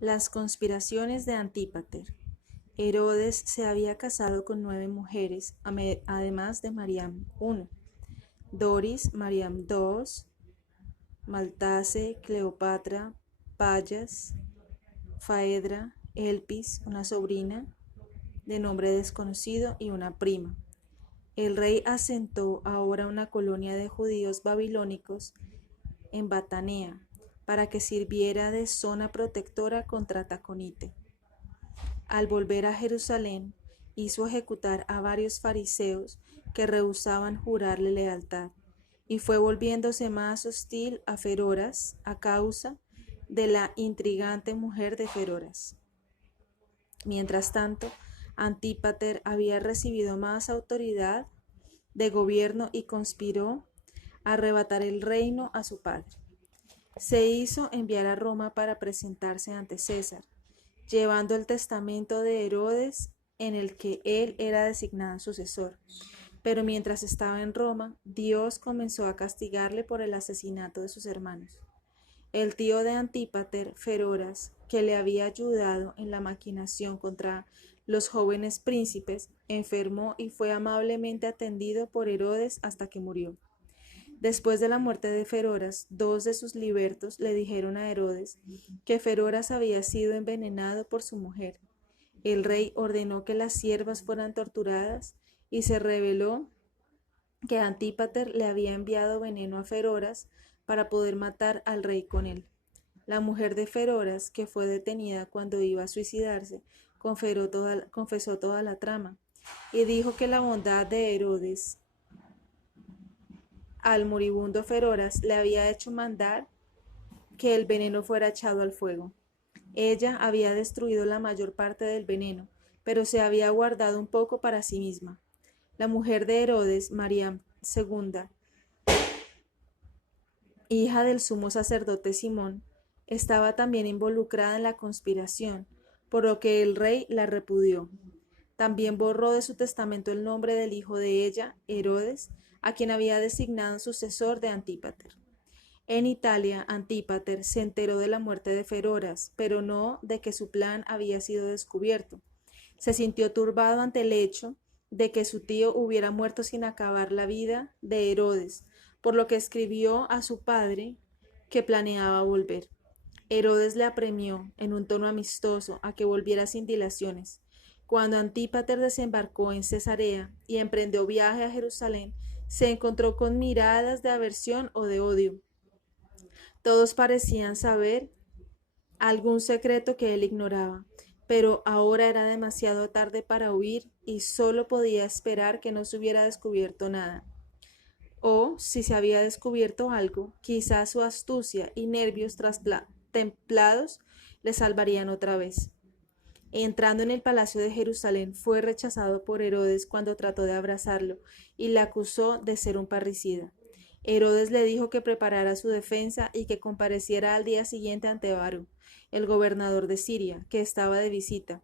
Las conspiraciones de Antípater. Herodes se había casado con 9 mujeres, además de Mariam I, Doris, Mariam II, Maltase, Cleopatra, Payas, Faedra, Elpis, una sobrina de nombre desconocido y una prima. El rey asentó ahora una colonia de judíos babilónicos en Batanea para que sirviera de zona protectora contra Taconite. Al volver a Jerusalén, hizo ejecutar a varios fariseos que rehusaban jurarle lealtad, y fue volviéndose más hostil a Feroras a causa de la intrigante mujer de Feroras. Mientras tanto, Antípater había recibido más autoridad de gobierno y conspiró a arrebatar el reino a su padre. Se hizo enviar a Roma para presentarse ante César, llevando el testamento de Herodes en el que él era designado sucesor. Pero mientras estaba en Roma, Dios comenzó a castigarle por el asesinato de sus hermanos. El tío de Antípater, Feroras, que le había ayudado en la maquinación contra los jóvenes príncipes, enfermó y fue amablemente atendido por Herodes hasta que murió. Después de la muerte de Feroras, 2 de sus libertos le dijeron a Herodes que Feroras había sido envenenado por su mujer. El rey ordenó que las siervas fueran torturadas y se reveló que Antípater le había enviado veneno a Feroras para poder matar al rey con él. La mujer de Feroras, que fue detenida cuando iba a suicidarse, confesó toda la trama y dijo que la bondad de Herodes al moribundo Feroras le había hecho mandar que el veneno fuera echado al fuego. Ella había destruido la mayor parte del veneno, pero se había guardado un poco para sí misma. La mujer de Herodes, Mariam II, hija del sumo sacerdote Simón, estaba también involucrada en la conspiración, por lo que el rey la repudió. También borró de su testamento el nombre del hijo de ella, Herodes, a quien había designado sucesor de Antípater. En Italia, Antípater se enteró de la muerte de Feroras, pero no de que su plan había sido descubierto. Se sintió turbado ante el hecho de que su tío hubiera muerto sin acabar la vida de Herodes, por lo que escribió a su padre que planeaba volver. Herodes le apremió, en un tono amistoso, a que volviera sin dilaciones. Cuando Antípater desembarcó en Cesarea y emprendió viaje a Jerusalén, se encontró con miradas de aversión o de odio. Todos parecían saber algún secreto que él ignoraba, pero ahora era demasiado tarde para huir y solo podía esperar que no se hubiera descubierto nada. O, si se había descubierto algo, quizás su astucia y nervios templados le salvarían otra vez. Entrando en el palacio de Jerusalén, fue rechazado por Herodes cuando trató de abrazarlo y le acusó de ser un parricida. Herodes le dijo que preparara su defensa y que compareciera al día siguiente ante Varo, el gobernador de Siria, que estaba de visita,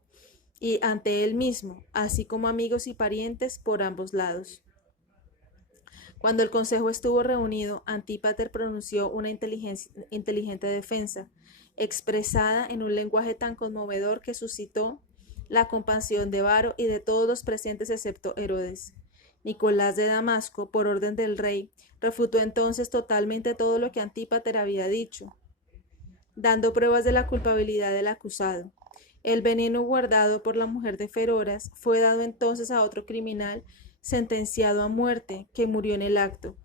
y ante él mismo, así como amigos y parientes por ambos lados. Cuando el consejo estuvo reunido, Antípater pronunció una inteligente defensa, expresada en un lenguaje tan conmovedor que suscitó la compasión de Varo y de todos los presentes excepto Herodes. Nicolás de Damasco, por orden del rey, refutó entonces totalmente todo lo que Antípater había dicho, dando pruebas de la culpabilidad del acusado. El veneno guardado por la mujer de Feroras fue dado entonces a otro criminal sentenciado a muerte, que murió en el acto.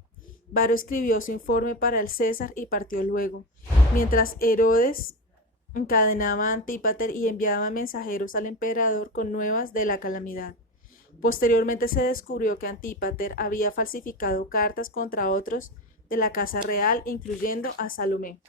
Varo escribió su informe para el César y partió luego, mientras Herodes encadenaba a Antípater y enviaba mensajeros al emperador con nuevas de la calamidad. Posteriormente se descubrió que Antípater había falsificado cartas contra otros de la casa real, incluyendo a Salomé.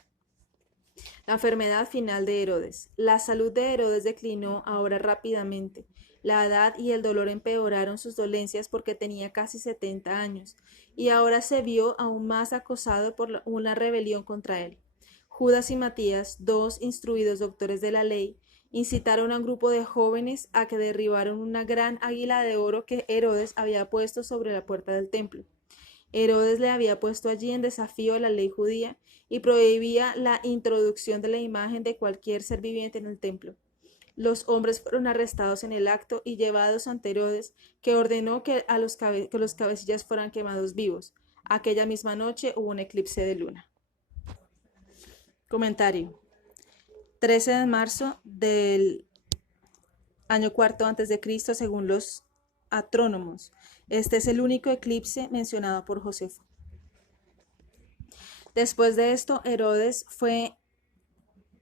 La enfermedad final de Herodes. La salud de Herodes declinó ahora rápidamente. La edad y el dolor empeoraron sus dolencias porque tenía casi 70 años, y ahora se vio aún más acosado por una rebelión contra él. Judas y Matías, 2 instruidos doctores de la ley, incitaron a un grupo de jóvenes a que derribaran una gran águila de oro que Herodes había puesto sobre la puerta del templo. Herodes le había puesto allí en desafío a la ley judía y prohibía la introducción de la imagen de cualquier ser viviente en el templo. Los hombres fueron arrestados en el acto y llevados ante Herodes, que ordenó que los cabecillas fueran quemados vivos. Aquella misma noche hubo un eclipse de luna. Comentario. 13 de marzo del año cuarto antes de Cristo, según los astrónomos. Este es el único eclipse mencionado por Josefo. Después de esto, Herodes fue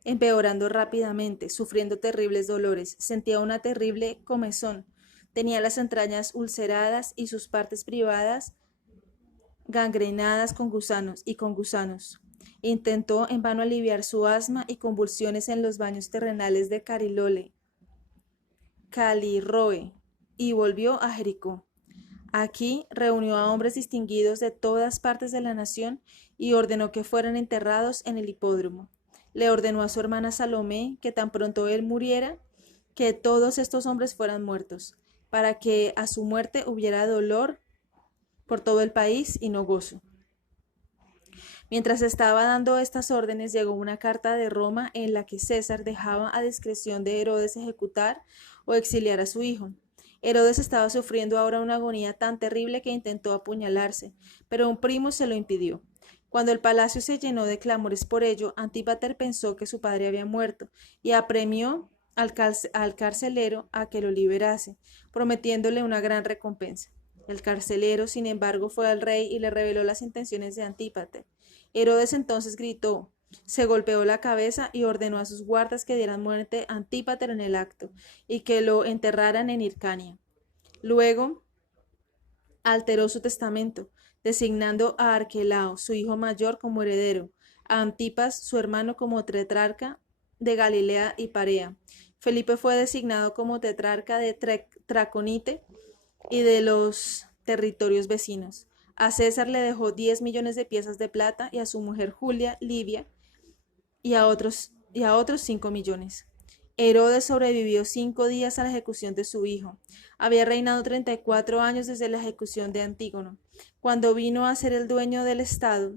empeorando rápidamente, sufriendo terribles dolores. Sentía una terrible comezón. Tenía las entrañas ulceradas y sus partes privadas gangrenadas con gusanos. Intentó en vano aliviar su asma y convulsiones en los baños terrenales de Calirroe y volvió a Jericó. Aquí reunió a hombres distinguidos de todas partes de la nación y ordenó que fueran enterrados en el hipódromo. Le ordenó a su hermana Salomé que tan pronto él muriera, que todos estos hombres fueran muertos, para que a su muerte hubiera dolor por todo el país y no gozo. Mientras estaba dando estas órdenes, llegó una carta de Roma en la que César dejaba a discreción de Herodes ejecutar o exiliar a su hijo. Herodes estaba sufriendo ahora una agonía tan terrible que intentó apuñalarse, pero un primo se lo impidió. Cuando el palacio se llenó de clamores por ello, Antípater pensó que su padre había muerto y apremió al carcelero a que lo liberase, prometiéndole una gran recompensa. El carcelero, sin embargo, fue al rey y le reveló las intenciones de Antípater. Herodes entonces gritó, se golpeó la cabeza y ordenó a sus guardas que dieran muerte a Antípater en el acto y que lo enterraran en Hircania. Luego alteró su testamento, designando a Arquelao, su hijo mayor, como heredero, a Antipas, su hermano, como tetrarca de Galilea y Parea. Felipe fue designado como tetrarca de Traconite y de los territorios vecinos. A César le dejó 10 millones de piezas de plata y a su mujer Julia, Livia, y a otros 5 millones. Herodes sobrevivió 5 días a la ejecución de su hijo. Había reinado 34 años desde la ejecución de Antígono, cuando vino a ser el dueño del estado,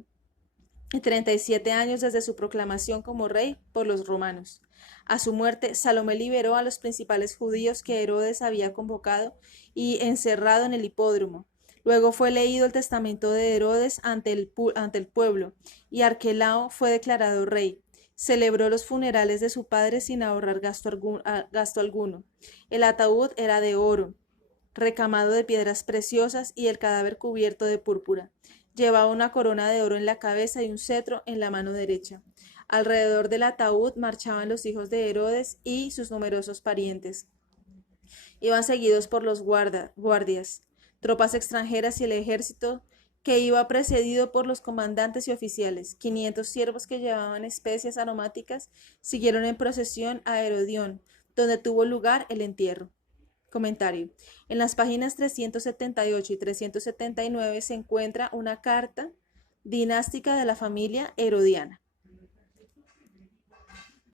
y 37 años desde su proclamación como rey por los romanos. A su muerte, Salomé liberó a los principales judíos que Herodes había convocado y encerrado en el hipódromo. Luego fue leído el testamento de Herodes ante el pueblo, y Arquelao fue declarado rey. Celebró los funerales de su padre sin ahorrar gasto alguno. El ataúd era de oro, recamado de piedras preciosas, y el cadáver cubierto de púrpura. Llevaba una corona de oro en la cabeza y un cetro en la mano derecha. Alrededor del ataúd marchaban los hijos de Herodes y sus numerosos parientes. Iban seguidos por los guardias, tropas extranjeras y el ejército, que iba precedido por los comandantes y oficiales. 500 siervos que llevaban especias aromáticas siguieron en procesión a Herodión, donde tuvo lugar el entierro. Comentario. En las páginas 378 y 379 se encuentra una carta dinástica de la familia herodiana.